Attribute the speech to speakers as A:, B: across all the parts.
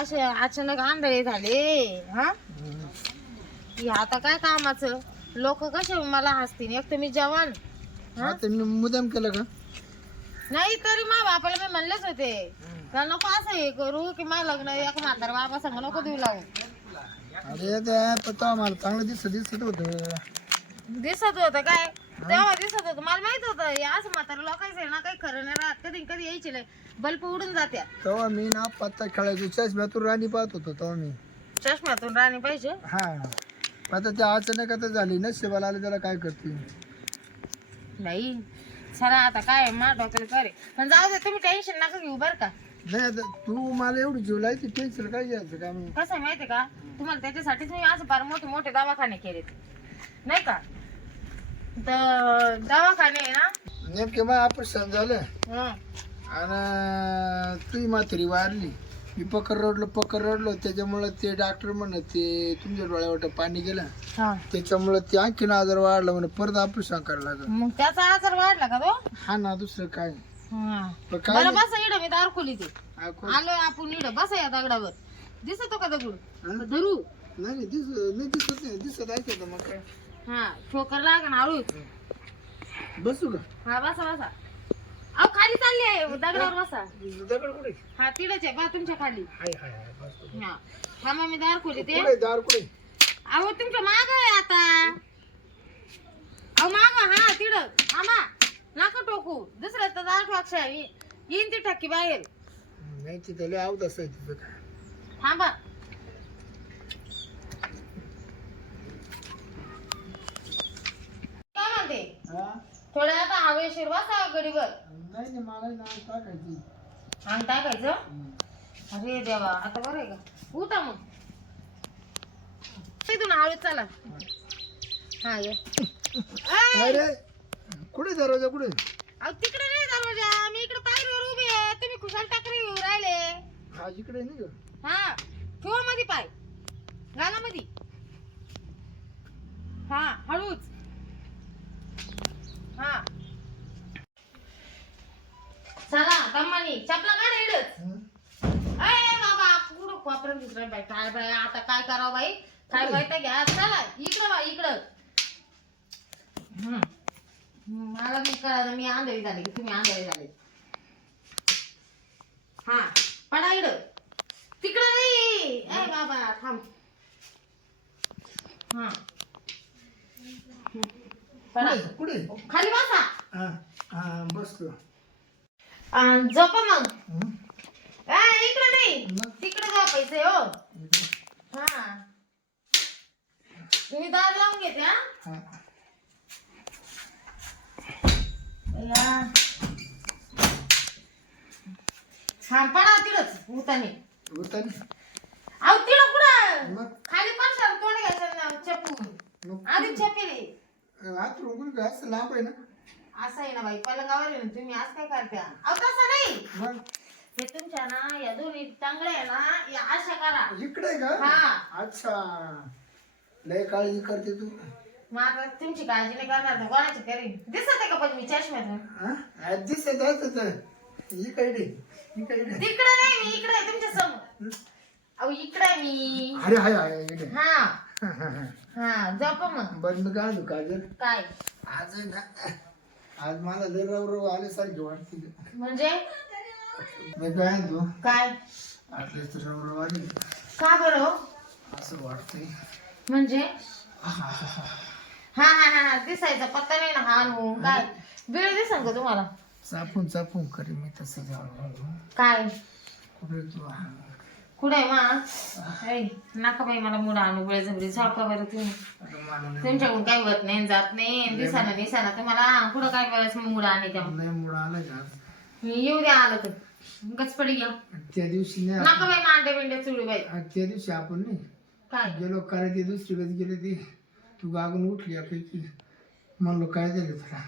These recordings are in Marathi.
A: असे अचानक आंधळे झाले हा? हे आता काय कामाचं? लोक कसे मला हसतील? एक तर मी जवान हा?
B: मी केलं का?
A: नाही तरी मा बापाला मी म्हणलेच होते. तर नको असं हे करू की माझं लग्न एक म्हातारा बाबा सांग नको देऊ लावू.
B: अरे त्या पत्ता मला चांगलं दिसत दिसत होत.
A: दिसत होतं काय? तेव्हा दिसत होतं. मला माहीत होतं हे असं म्हातारा लोकांचं आहे ना काही खरं नाही राहत. कधी कधी यायचे लय. बल्ब उडून जात्या
B: तेव्हा मी ना पत्ता खेळायचो. चष्म्यातून राणी पाहत होतो तेव्हा मी.
A: चष्म्यातून राणी पाहिजे?
B: हा. आता त्या अचानक आता झाली. ना शिवाला आलं त्याला काय करते
A: नाही. चला आता काय मा डोक्याला करे पण जाऊ दे तुम्ही टेन्शन नका घेऊ बरं का.
B: नाही आता तू मला एवढी जीव लायची टेन्शन काय घ्यायचं का मग
A: कसं आहे माहितीये का? तुम्हाला त्याच्यासाठीच मी असं फार मोठे मोठे दवाखाने केले नाही का? दवाखाने आहे ना?
B: नेमके मग ऑपरेशन झालं.
A: हं.
B: आणि तुझी म्हातारी वारली. मी पकड रडलो पकड रडलो. त्याच्यामुळं ते डॉक्टर म्हणत ते तुमच्या डोळ्यावर पाणी गेलं.
A: हा.
B: त्याच्यामुळं ते आणखीन आजार वाढला म्हणे परत ऑपरेशन करायला लागलं.
A: मग त्याचा आजार वाढला का तो?
B: हा ना दुसरं काय?
A: हा.
B: पण काय
A: बरं बस इड मी दार खोली ते.
B: हा, कोण-
A: आलोय आपण इड बस या दगडावर. दिसतो का दगड?
B: हा?
A: धरू.
B: नाही नाही, दिस नाही दिसत नाही. दिसत ऐकत मग काय?
A: हा ठोकर लाग ना हळू
B: बसू का?
A: हा बसा बसा. अहो खाली चालली आहे दगडावर बसा.
B: दगड कुठे?
A: हा तिडच आहे बा तुमच्या खाली.
B: हाय हाय हाय बस
A: हा थांबा मी दार खोली ते
B: कुठे दार कुठे?
A: अहो तुमच्या माग आहे आता. अहो माग हा तिड थांबा नका टोकू. दुसऱ्या तर दार ठोकशा येईन ती ठक्की बाहेर.
B: नाही तिथं लय आवत असायचं
A: थांबा काय
B: हा?
A: थोड्या आता हवेशीर बसा गडीवर.
B: नाही नाही मला नाव टाकायची.
A: अंग टाकायचं? अरे देवा आता बरं आहे का? उठा मग. इथून हळू चला. हा ये. ऐ,
B: अरे कुठे दरवाजा कुठे?
A: अहो तिकडे नाही दरवाजा. मी इकडे पायरीवर उभी आहे. तुम्ही खुशाल टाकरी येऊ राहिले.
B: हा इकडे नाही का?
A: हा ठेवा मध्ये पाय. गाला मध्ये हा हळूच. हा. चला दम्मानी चपला काढ इडच.
B: हं?
A: अय बाबा कुठं कोपऱ्यात दुसऱ्या बाई? काय बाई आता काय करावं बाई? काय माहिती घ्या चला इकडं बा इकडं. हम्म. हम्म, मला मी कळालं मी आंधळी झाली की तुम्ही आंधळी झाले. हा पडा इड. तिकडं नाही. ए बाबा थांब. हा. पडा
B: कुठे कुठे
A: खाली बसा.
B: हा हा
A: अन झोपा मग.
B: हं?
A: ए इकडं नाही.
B: मग?
A: तिकडे झोपायचंय हो. हा. मी दार लावून घेते हा?
B: हा.
A: या. हा पडा उताने.
B: उतानी.
A: अहो तिड कुठं?
B: मग?
A: खाली पाशाल तोंड घ्यायचं ना चप्पू
B: मग
A: आधी चपेले
B: हात काय असं लांब आहे ना.
A: असं आहे ना बाई पलंगावर आहे ना तुम्ही आज काय करत्या? अहो तसं नाही.
B: मग?
A: हे तुमच्या ना या दोन्ही चांगल्या आहे ना या अशा करा.
B: इकडे का?
A: हा.
B: अच्छा. लय काळजी करते तू.
A: तुमची काळजी नाही करणार तर कोणाची करीन दिसत आहे का पण मी चष्म्यातून?
B: हा? आज दिसत आहे इकडे इकडे.
A: तिकडे नाही मी इकडे आहे तुमच्यासमोर. अहो इकडे आहे मी.
B: अरे हाय हाय इकडे.
A: हा.
B: हा, हा, हा.
A: हा जप मग.
B: बरं मी काय म्हणतो काजल
A: काय?
B: आज आहे ना आज मला लय रव रव आल्यासारखी वाटते
A: म्हणजे?
B: मी काय म्हणतो?
A: काय?
B: आतलेच तर रव रव आली.
A: का बरं हो?
B: असं वाटतंय.
A: म्हणजे? हा हा हा हा. दिसायचा पत्ता नाही ना हा. नो काय? वेळ दिसन का तुम्हाला?
B: चापून चापून करी मी तसं जाऊ
A: काय?
B: कुठे तू?
A: कुठे आहे मा? ऐ, नका बाई मला मुडा आणू बळजबरी झापा बरं तुम्ही.
B: नाही
A: तुमच्याकडून काही होत नाही जात नाही. दिसाना दिसाना तुम्हाला कुठं काय वेळेस मग मुडा आणि त्या.
B: लय मुळ आला का?
A: येऊ द्या आलं तर. गचपडी घ्या.
B: त्या दिवशी नाही
A: नका बाई मांडे बिंडे चुळू बाई.
B: आ, त्या दिवशी आपण नाही.
A: काय?
B: गेलो करायचे दुसरीकडे गेले ते. तू गागून उठली आपली म्हणलो काय झालं तुला?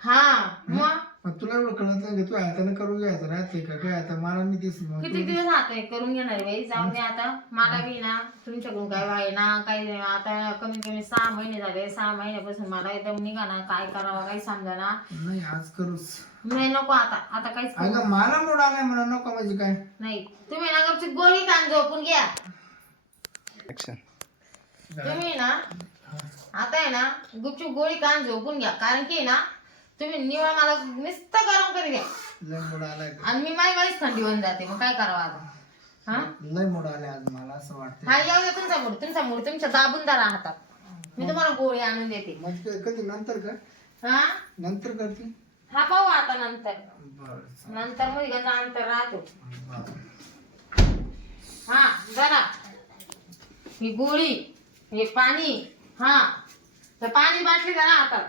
A: हा मग?
B: मग तुला एवढं कळत नाही का? तू हाताने करून घ्यायचं राहते का काय? आता मला मी तेच मग
A: किती दिवस हात करून घेणार बाई? जाऊन दे आता. मला बी ना तुमच्याकडून काय व्हाय ना काही नाही. आता कमीत कमी सहा महिने झाले. सहा महिन्यापासून मला एकदम निघा ना काय करावं काही समजा ना
B: नाही आज करूच.
A: नाही नको आता. आता काहीच करू
B: अगं मला मूड आलाय म्हणा नको म्हणजे काय?
A: नाही. तुम्ही ना गपचित गोळी आणि झोपून घ्या. तुम्ही ना आता आहे ना गुपचूप गोळी कान झोपून घ्या. कारण की ना तुम्ही निवळ मला नुसतं गरम करी द्या
B: लय मूड आलाय
A: आणि मी माई माईच थंडी होऊन जाते मग काय करावं आता? हा?
B: लय मूड आलाय आज मला असं वाटतं
A: हा येऊ द्या तुमचा मूड तुमचा मूड तुमच्या दाबून धरा हातात मी तुम्हाला गोळी आणून देते.
B: म्हणजे काय कधी नंतर का?
A: हा?
B: नंतर करते?
A: हा पाहू आता नंतर.
B: बरं
A: नंतर मध्ये गंजा अंतर राहतो. हा जरा. ही गोळी हे पाणी हा. तर पाणी बाटली जरा हातात.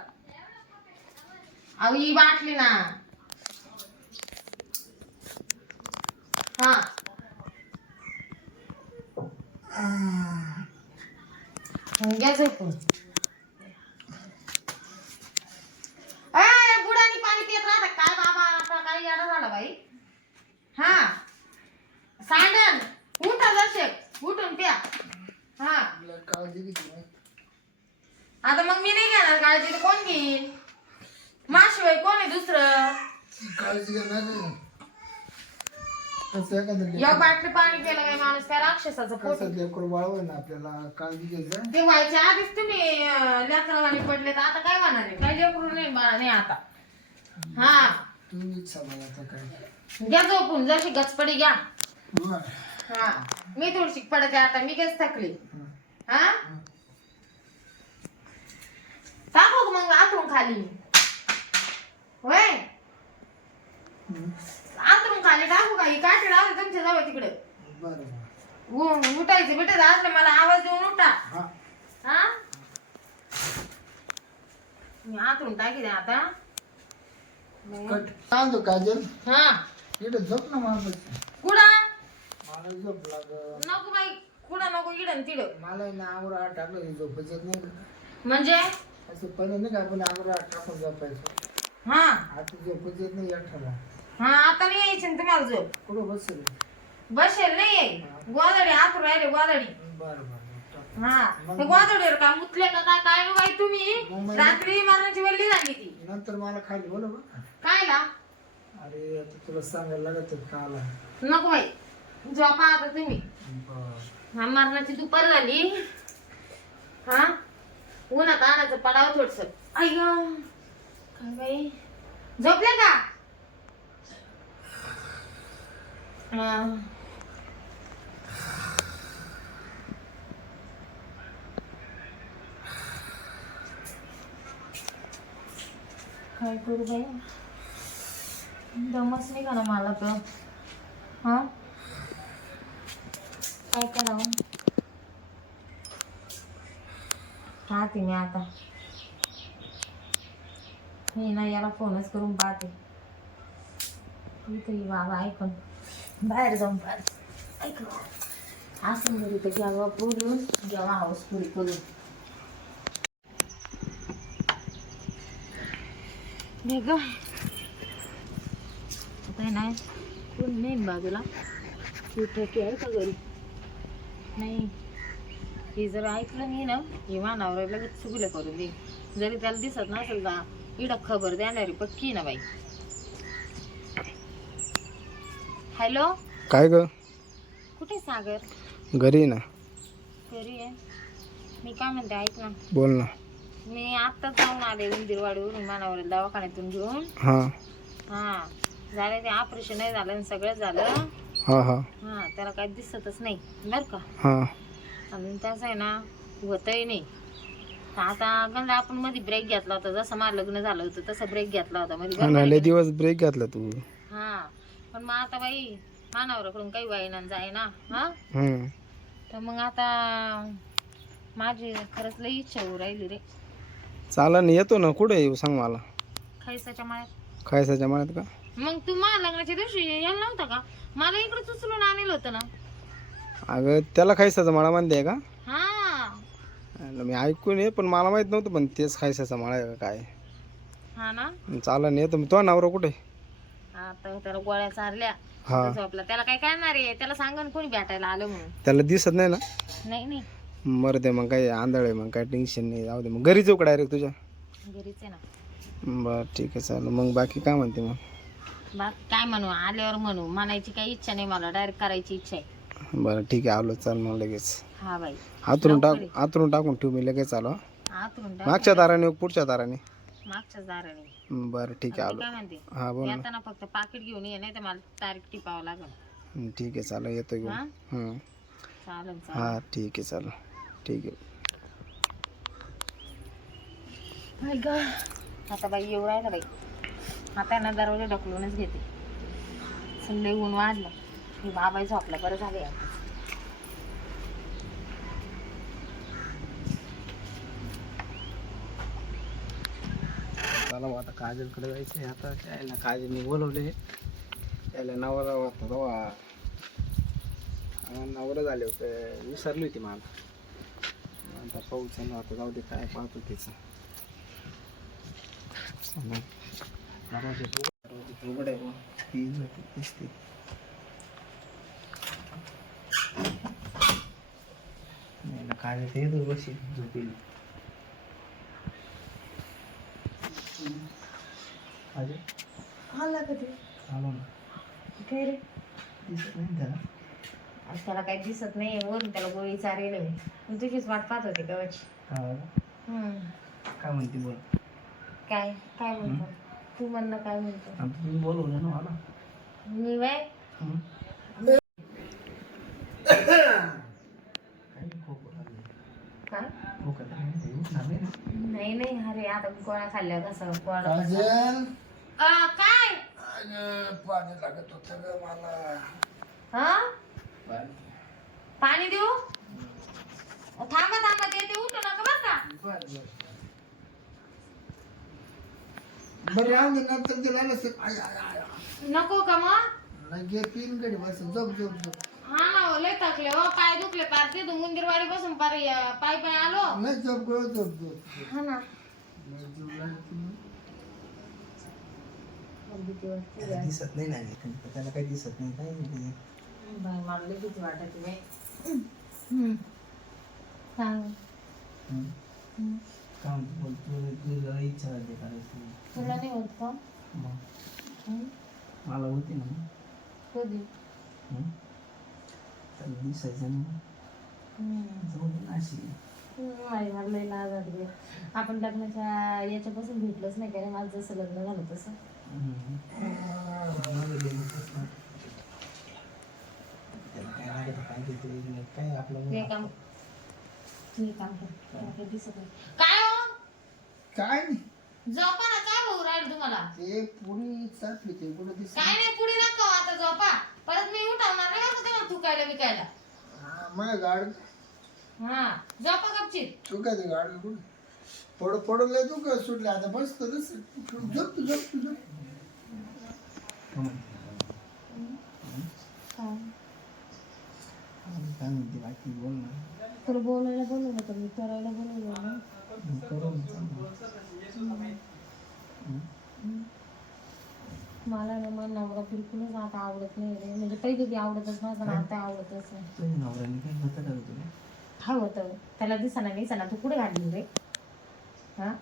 A: अहो ही बाटली ना. हा. घ्या झोपून अय, बुडानी पाणी पित राहता काय बाबा आता काय येडा झाला बाई हा सांडण उठा जसे उठून प्या हा
B: आपल्याला काळजी किती नाही
A: आता मग मी नाही घेणार काळजी तर कोण घेईल माशिवाय कोण आहे दुसरं
B: काळजी घेणार नाही. एखादं
A: या बाटली पाणी केलं काय माणूस? काय राक्षसाचं पोट.
B: कसं लेकरू बाळव ना आपल्याला काळजी घ्यायचं
A: ते व्हायच्या आधीच तुम्ही लेकरावानी पडले तर आता काय होणार आहे? काय लेकरू नाही नाही आता. हा.
B: तुम्हीच सांगा आता काय.
A: घ्या झोपून जशी गचपडी घ्या.
B: बरं.
A: हा. मी थोडीशी पडते आता मी काच थकली.
B: हं.
A: हा? टाकू का मग आतून खाली. होय?
B: हं.
A: खाली टाकू का? ही काठी तुमच्या तिकडे.
B: बरं. बरं.
A: उ- उठायचं बिटायचं असलं मला आवाज देऊन उठा.
B: हा.
A: हा? मी टाकी द्या आता.
B: कट. सांगतो काजल
A: हा.
B: इकडे झोप ना मला
A: कुडा
B: मला झोप लाग
A: नको बाई कुडा नको इडन तिड
B: मला ना आवर आठ टाकलं झोपच येत नाही.
A: म्हणजे?
B: असं पहिलं नाही का आपण आवर आठ टाकून झोपायचं?
A: हा.
B: आता झोपच येत नाही
A: हा आता नाही यायची ना तुम्हाला झोप
B: कुठं बसेल?
A: बसेल नाही येईल गोदडी आतून राहिले गोदडी
B: बरं.
A: हा ते गोदडीवर काय मुतले का काय काय बाई तुम्ही?
B: मी-
A: रात्री मरणाची वल्ली झाली ती.
B: नंतर मला खाली बोला बा
A: काय ला
B: अरे आता तुला सांगायला लागत
A: नको बाई. झोपा आता तुम्ही.
B: बरं.
A: हा मरणाची दुपार झाली. हा? उन्हात आणायचं पडावं थोडस. अय्य काय बाई? झोपले का हा. काय करू बाई? दमच नाही का ना मला तर. हा? काय करावं? पाहते मी आता. मी ना याला फोनच करून पाहते. इथे बाबा ऐकून. बाहेर जाऊन पाहते ऐक असं घरी तर घ्यावा बोलून जेव्हा हाऊस पुरी करून नाही ग काय नाही कोण नाही बाजूला तू ठेकी आहे का घरी नाही हे जर ऐकलं नाही ना हे मानावर लगेच चुकलं करून दे जरी त्याला दिसत नसेल का इडं खबर देणारी पक्की ना बाई हॅलो?
C: काय ग?
A: कुठे सागर?
C: घरी ना.
A: घरी आहे. मी काय म्हणते ऐक ना.
C: बोल ना.
A: मी आत्ताच जाऊन आले उंदीरवाडीवरून मानावर दवाखान्यातून घेऊन.
C: हां.
A: हा. झालं ते ऑपरेशन नाही झालं आणि सगळं झालं.
C: हां हां.
A: हा त्याला काही दिसतच नाही बरं का?
C: हां.
A: आणि त्याचं आहे ना होतही नाही. तर आता गंज आपण मध्ये ब्रेक घेतला होता जसं माझं लग्न झालं होतं तसं ब्रेक घेतला होता. मध्ये
C: हा
A: बरोबर
C: ना
A: आहे
C: लय
A: का
C: दिवस ब्रेक घातला तू.
A: पण मग आता बाई मानावराकडून काही वाईना जाय ना हा?
C: हम्म.
A: तर मग आता माझी खरंच लई इच्छा होऊ राहिली रे.
C: चालन येतो ना. कुठे येऊ सांग मला.
A: खायसाच्या माळ्यात.
C: खायसाच्या मनात का?
A: मग तू माझ्या लग्नाच्या दिवशी यायला नव्हता का? मला इकडे उचलून आणलं होतं ना.
C: अगं त्याला खायसाचा माळा मानते का?
A: हा.
C: अरे मी ऐकून ये पण मला माहीत नव्हतं पण तेच खायसाचा माळा आहे का काय?
A: हा ना?
C: चालन येतो तो नवरा कुठे
A: आता त्याला गोळ्या चारल्या
C: हा.
A: तो झोपला. त्याला काय करणार आहे? त्याला सांगन कोणी भेटायला आलं म्हणून.
C: त्याला दिसत नाही ना?
A: नाही नाही.
C: मर दे मग काही आंधळ आहे मग काही टेन्शन नाही जाऊ दे मग. घरी जाऊ का डायरेक्ट तुझ्या.
A: घरीच आहे ना.
C: बरं ठीक आहे चालेल. मग बाकी काय म्हणते मग?
A: बाकी काय म्हणू आल्यावर म्हणू. म्हणायची काही इच्छा नाही मला डायरेक्ट करायची इच्छा आहे.
C: बरं ठीक आहे आलो चाल मग लगेच.
A: हा बाई.
C: आतरून टाक आतरून टाकून ठेवू मी लगेच आलो हा.
A: टाक.
C: मागच्या दाराने पुढच्या दाराने.
A: मागच्याच दाराने
C: बरं ठीक आहे
A: मी
C: आलो.
A: म्हणते?
C: हा बोल ना.
A: येताना फक्त पाकिट घेऊन ये नाही तर मला तारीख टिपावं लागेल.
C: हं, ठीक आहे चालेल येतो घेऊन.
A: हा?
C: हं.
A: चालेल चालेल.
C: हा ठीक आहे चालेल. ठीक आहे.
A: God. आता बाई येऊ राहिला बाई. आता ना दरवाजा ढकलूनच घेते. संडे ऊन वाढलं मी बाबाई झोपला बरं झाले आता.
C: चला आता काजलकडे जायचं आहे. आता त्याला काजलने बोलवले. त्याला नवरा होता तेव्हा. नवरा झाले होते. विसरली होती मला आता पाऊस चालला आता जाऊ दे काय पाहतो तिचं चला. उघड- आहे. ती दिसते. नाही ना, काजल ते येतो बशी झोपेली. अजय
A: आला का ते?
C: आलो ना.
A: काय रे.
C: दिसत नाही त्याला?
A: आज त्याला काही दिसत नाही वरून त्याला गोळी चारेल तुझीच वाट पाहत होते गव्हाची
C: हा. का? काय म्हणते बोल?
A: काय? काय म्हणतो? तू म्हणणं काय म्हणतो.
C: आता तुम्ही बोलवलं ना मला.
A: मी बाय
C: हं? काय खोकं लागलं.
A: काय?
C: खोकं तर नाही, उठणार नाही ना.
A: नाही नाही. अरे आता गोळ्या खाल्ल्या कसं गोळा
B: काजल!
A: काय?
B: पाणी लागत होतं ग मला.
A: हा?
B: पाणी.
A: पाणी देऊ? थांबा थांबा देते उठू नका बरं का
B: बरं, बरं. बरं राहून दे नंतर. आय, आय, आय, आय.
A: नको का मग?
B: लगे तीन गडी बस. झोप झोप झोप.
A: हा ना हो, लय थकले हो. पाय दुखले पार ते मुंदिरवाडी बसून पार पाय पाय आलो.
B: नाही झोप गो झोप झोप.
A: हा ना.
B: लय जीव लागतो
A: वाटते
C: दिसत नाही ना त्याला काही दिसत नाही काय नाही
A: मला लय भीती वाटते बाई हम्म. सांग
C: हं?
A: हम्म.
C: काय म्हणते बोल तुला इच्छा झाली करायची
A: तुला नाही होत का
C: मग
A: हम्म.
C: मला होती ना मग.
A: कधी
C: हं? त्याला दिसायचं ना
A: हम्म.
C: जाऊ दे ना अशी
A: हम्म, बाई, मला लय लाज वाटते बाई. आपण लग्नाच्या याच्यापासून भेटलोच नाही का रे माझं जसं लग्न झालं तसं
C: तसं. काय? काय आपलं
A: हो?
B: काय
A: झोपा ना काय भाऊ राहील तुम्हाला?
B: ते पुरी चापली ते कुठं दिसत
A: काय नाही पुढे नका हो आता झोपा. परत मी उठवणार नाही का तुम्हाला
B: हा, मग गाड
A: हा झोपा गपचित
B: तू काय ते गाड कुठं? पड पडलं तू का सुटलं आता बस तर झोप तू झोप तू झोप.
C: काय म्हणते बाकी बोल ना
A: तर बोलायला बोलवलं तर मी करायला बोलवलं ना.
C: करू.
A: मला ना मला नवरा बिलकुलच आता आवडत नाही रे. म्हणजे पहिले बी आवडतच नव्हतं आता आवडतच नाही
C: तुझ्या नवऱ्याने काय होतं का? ग तुला
A: काय होतं. त्याला दिसाना नाही दिसाना तू कुठे घालली रे? हा?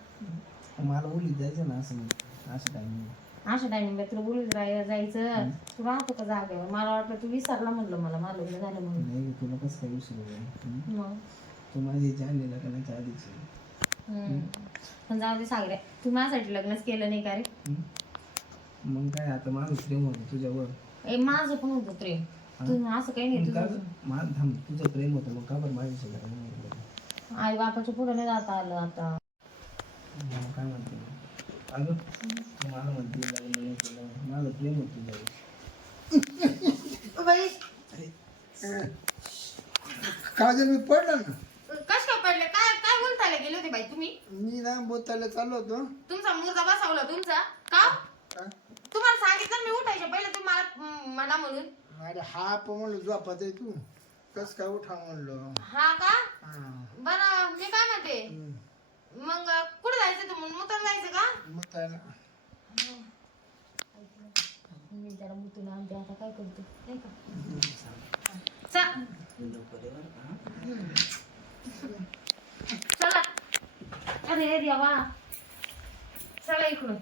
C: मला उलीत जायचं ना असं नाही असं काही नाही.
A: अशा टायमिंगला तुला राहायला जायचं. तू राहतो का जागेवर? मला वाटलं तू विसरला म्हणलं मला मला लग्न झालं म्हणून.
C: नाही तुला कसं काय विसरू
A: मग?
C: तू माझी जाणलेला का नाही आधीच.
A: हम्म. पण जाऊ दे सागऱ्या तू माझ्यासाठी लग्नच केलं नाही का रे?
C: मग काय आता माझं प्रेम होतं तुझ्यावर.
A: ए माझं पण होतं प्रेम. तू असं काही नाही तुझं
C: गं? माझं थांब तुझं प्रेम होतं मग का बरं माझ्याशी लग्न नाही केलं?
A: आई बापाच्या पुढे नाही जाता आलं आता.
C: मग काय म्हणते? अगं तू मला म्हणते लग्न नाही. केलं माझं प्रेम होतं तुझ्यावर
B: काजल मी पडलं ना.
A: कश काय पडले? काय काय बोलतायला गेले होते बाई तुम्ही?
B: मी ना बोतायला चाललो होतो.
A: तुमचा मुर्दा बसवला तुमचा? का?
B: हा?
A: तुम्हाला सांगितलं मी उठायच्या पहिले तुम्ही मला म्हणा म्हणून.
B: अरे हा पण म्हणलं झोपात आहे तू. कस काय उठा म्हणलो?
A: हा का?
B: हा.
A: बरं मी काय म्हणते?
B: हम्म.
A: मग कुठे जायचं तुम्ही मुतर जायचं का?
B: मग ना
A: मी त्याला मुतून आणते आता काय करतो? नाही का? चा.
C: लवकर ये बरं का?
A: चला. अरे देवा. चला इकडून.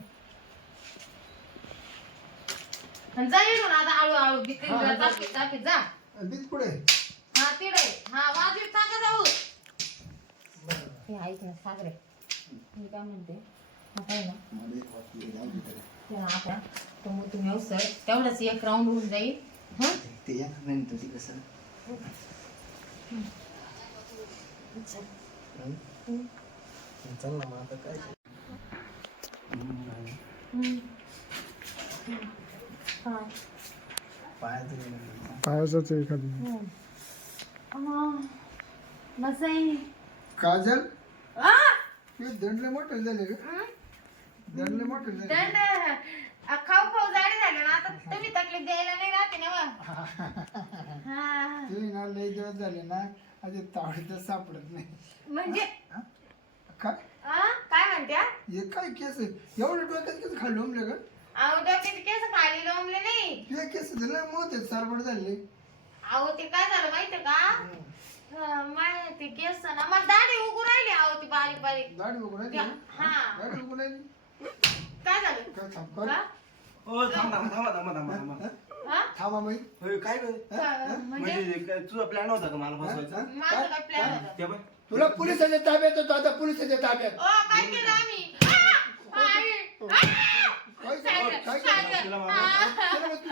A: आणि जा इकडून आता हळूहळू भीती चापीत चापीत जा.
B: बीज पुढे
A: हा तिकडे. हा वाजवीत टाका जाऊ. हे ऐक ना सागरे मी काय म्हणते आहे ना ते आता तो मग तुम्ही अवसर तेवढंच एक राऊंड होऊन जाईल. हं?
C: ते येणार नाही तुझी कसं? चल. ना मग आता काय
A: हं. हा.
C: पायाचं
B: पावसाचं एखादी.
A: हं.
B: काजल! हे दंडले मोठे झाले
A: हं?
B: दंडले मोठे झाले.
A: दंड? अ, खाऊ खाऊ जाडी झाले. ना आता तुम्ही तकलीफ द्यायला नाही राहते ना मग. हा.
B: ते ना लय दिवस झाले ना अजून तावडी तर सापडत नाही.
A: म्हणजे?
B: काय?
A: आ? काय म्हणत्या?
B: हे काय केस आहे? एवढं डोक्यात कसं खाली लोंबले का
A: अहो डोक्याचे केस खाली लोंबले नाही.
B: तुझ्या केस झाले आहेत सारपड झाले.
A: अहो ते काय झालं माहितीये का? अं, माय- ते केस ना मला दाढी उगू राहिली अहो ती बारीक बारीक.
B: दाढी?
A: हा.
B: दाढी बघून राहिली?
A: काय झालं?
B: काय थांब कर
A: का?
C: ओ थांब थांब थांबा थांबा थांबा थांबा.
A: हा?
B: थांबा बाई
C: होय, काय ग?
A: का- म्हणजे?
C: म्हणजे काय तुझा प्लॅन होता का मला फसवायचा
A: माझं काय? प्लॅन होता?
C: ते बाय
B: तुला पोलिसाच्या ताब्यात होतो आता पोलिसाच्या ताब्यात.
A: ओ काय केलं आम्ही? आ! आई! आ!
B: काय
C: तुला! मारलं.
B: मग तू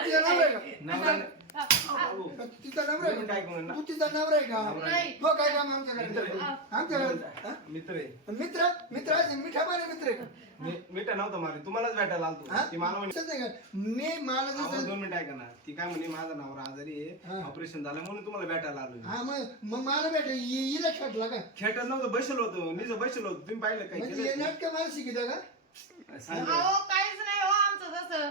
B: का? तू तिचा नवरा आहे का? तू तिचा नवरा आहे का?
A: नाही
B: तो काय काम आमच्या
C: मित्र आहे.
B: आमच्या घरात हा?
C: मित्र आहे.
B: मित्र? मित्र आहे, मिठा मारे मित्र आहे का?
C: मी मिठा नव्हता मारे तुम्हालाच भेटायला आलतो.
B: हा?
C: ती मला म्हणे
B: दिसत नाही का? मी मला
C: आवाज
B: जसं
C: दोन मिनिट ऐका ना. ती काय म्हणे माझा नवरा आजारी
B: हा.
C: आहे ऑपरेशन झालं म्हणून तुम्हाला भेटायला आलो
B: हा मग मग मला भेट हिला खेटला का?
C: खेटत नव्हतं बसलो होतो. निज बसलो होतो. तुम्ही पाहिलं काय
B: म्हणजे हे
C: केलं
B: नाटक मला शिकिता का?
A: अहो काहीच नाही हो आमचं तसं.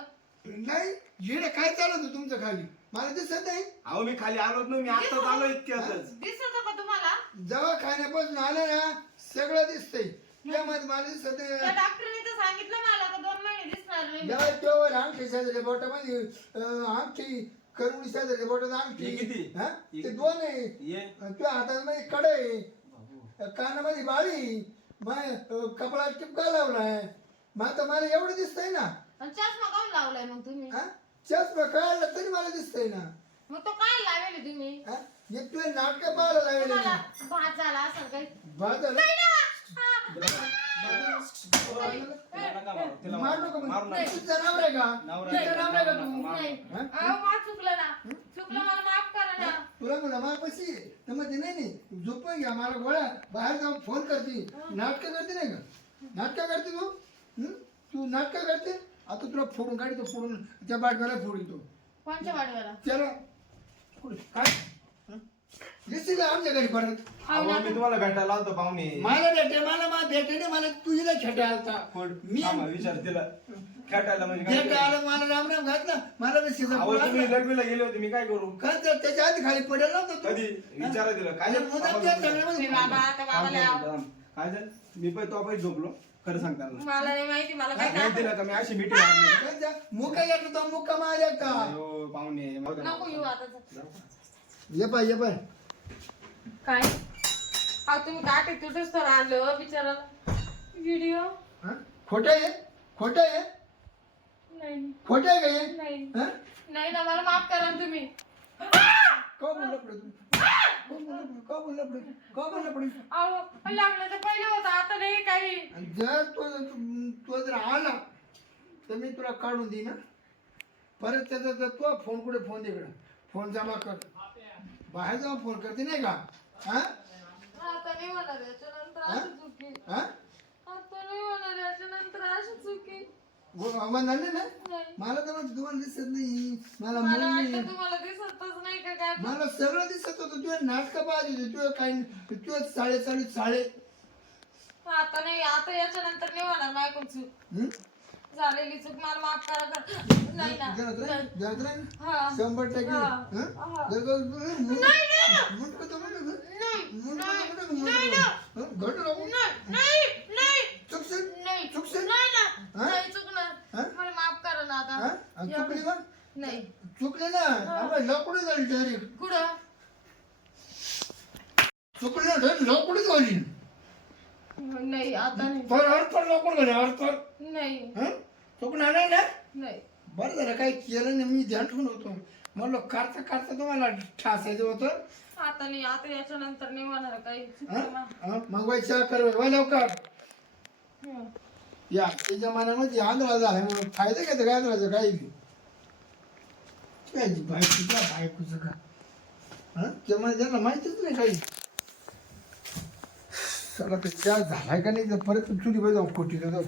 B: नाही येणं काय चालत होतं तुमचं खाली? मला दिसत नाही.
C: अहो मी खाली आलोच ना मी आत्ताच आलो इतक्यातच.
A: दिसत का तुम्हाला?
B: दवाखान्यापासून आलं ना सगळं दिसतंय. त्यामध्ये मला दिसत
A: त्या
B: नाही
A: डॉक्टरने तर सांगितलं मला का दोन महिने दिसणार नाही.
B: जेव्हा तेव्हा अंगठी शेजारच्या बोटामध्ये अं, अंगठी करुणी शेजारच्या बोटात
C: हे किती?
B: हा?
C: हे
B: ते
C: किती?
B: दोन आहे.
C: ये
B: तुझ्या हातामध्ये कडे आहे. कानामध्ये बाळी माय कपडा टिपका लावलाय. मग आता मला एवढं दिसतंय ना.
A: आणि चष्मा काऊन लावलाय मग तुम्ही?
B: हा? चष्मा कळाला तरी मला दिसतंय ना.
A: मग तो काय लावेल तुम्ही?
B: हा? नाटक पाहायला लागले
A: तुम्हाला भात झाला असं काही
B: बाद झालं
A: नाही ना.
C: तिला नका मारू, तिला
B: मार
C: मारू.
B: नको
C: मारू
B: म्हणजे.
C: नका.
B: तुझा नवरा आहे का?
C: नवरा
B: तुझा
C: आहे.
B: नवरा आहे का
C: नवरा
B: तू?
C: मारू
A: नाही.
C: नका.
B: हा?
A: अहो, मा चुकलं ना. चुकलं मला माफ करा ना.
B: तुला म्हणा मापाशी तर मग ते नाही नाही झोपून घ्या मला गोळ्या. बाहेर जाऊन फोन करते. नाटकं करते नाही का? नाटकं करते तू? हं? तुला फोडून काढतो फोडून त्या बाटव्याला फोडून तो
A: कोणच्या
B: त्याला. काय? आमच्या घरी परत?
C: अहो, मी तुम्हाला भेटायला आलतो पाहुणे.
B: मला भेटे मला मला भेटे नाही मला तुझीला छटे आलता.
C: कोण?
B: मी
C: थांबा, विचार तिला. खेटायला म्हणजे काय
B: भेटे
C: करू?
B: आलं मला राम राम घातला मला बी शिजा
C: अहो तुम्ही लग्नीला गेले होते मी काय करू?
B: त्याच्या आधी खाली पडेल नव्हतं तू.
C: कधी? विचारा तिला. काय
B: अरे मुद्दाम त्या
C: थांब,
B: सगळ्यामध्ये-
A: मी बाबा आता बाबाला
C: थांब, थांब. काय झालं? मी पण तो पण झोपलो. खरं सांगताना
A: मला नाही माहिती मला काय
C: माहिती ना का मी अशी मिठी मारली
B: मुका येतो तो मुक्का मार्या का
C: पाहुणे
A: नको येऊ आता
B: ये पाय ये पाय
A: काय? अहो तुम्ही काय ते तुझंच तर आलं बिचाराला व्हिडिओ?
B: हं? खोटं आहे? खोटं आहे?
A: नाही.
B: खोटं आहे का हे?
A: नाही.
B: हं?
A: नाही ना मला माफ करा ना तुम्ही.
B: का बोलला पुढे तू का बोलला पुढे का बोलला पुढे
A: अहो लागलं तर पहिलं होतं आता नाही काही.
B: आणि जर तो तो जर आला तर मी तुला काढून देईन हं? परत त्याचा जर तो फोन कुठे? फोन दे इकडं. फोन जमा कर. बाहेर जाऊन फोन करते नाही का? हा?
A: आता नाही होणार याच्यानंतर? अशी चुकी.
B: हा?
A: आता नाही होणार याच्यानंतर अशी चुकी.
B: ना? मला तर वाटतं तुम्हाला दिसत नाही. मला
A: मला
B: मुली
A: वाटतं तुम्हाला दिसतच नाही का काय?
B: मला सगळं दिसत होतं. तुझ्या नाटकं पाहिजे होते. तुझ्या काही तुझ्या
A: आता नाही. आता याच्यानंतर नाही होणार माझ्याकडून चूक.
B: हं?
A: झालेली चूक. मला माफ करा नाही ना. हा.
B: शंभर टक्के.
A: हा.
B: हं?
A: हा.
B: मुंड- मुंडकं तर मुंडकं. मुंडकं तर मुंडकं. हं?
A: नाही.
B: चुकशील.
A: नाही.
B: चुकशील.
A: नाही ना.
B: हा?
A: नाही चुकणार? मला माफ करा ना
B: हं?
A: आता
B: आणि चुकली का
A: नाही.
B: चुकली ना? आपण लवकरच झाली डायरेक्ट
A: कुठं?
B: चुकली ना डायरेक्ट लवकरच झाली.
A: नाही आता नाही.
B: तर अर्थ लवकर झाली अर्थ
A: नाही.
B: हं? ना?
A: नाही.
B: बरं झालं काही केलं नाही मी ध्यान ठेवून होतो. म्हणलं करता करता तुम्हाला ठासायचं होतं.
A: आता नाही आता याच्या नंतर नाही होणार काही.
B: हा? हा? मग वैचा कर लवकर. या त्याच्या मनामध्ये आंधळा झाला म्हणून फायदा घेतं काय आंधळाचं? काही बी काय बायको का बायकोचं का? हा? ते मला त्यांना माहितीच नाही काही. चला ते त्या झालाय का नाही तर परत चुली पाहिजे कोटीला जाऊ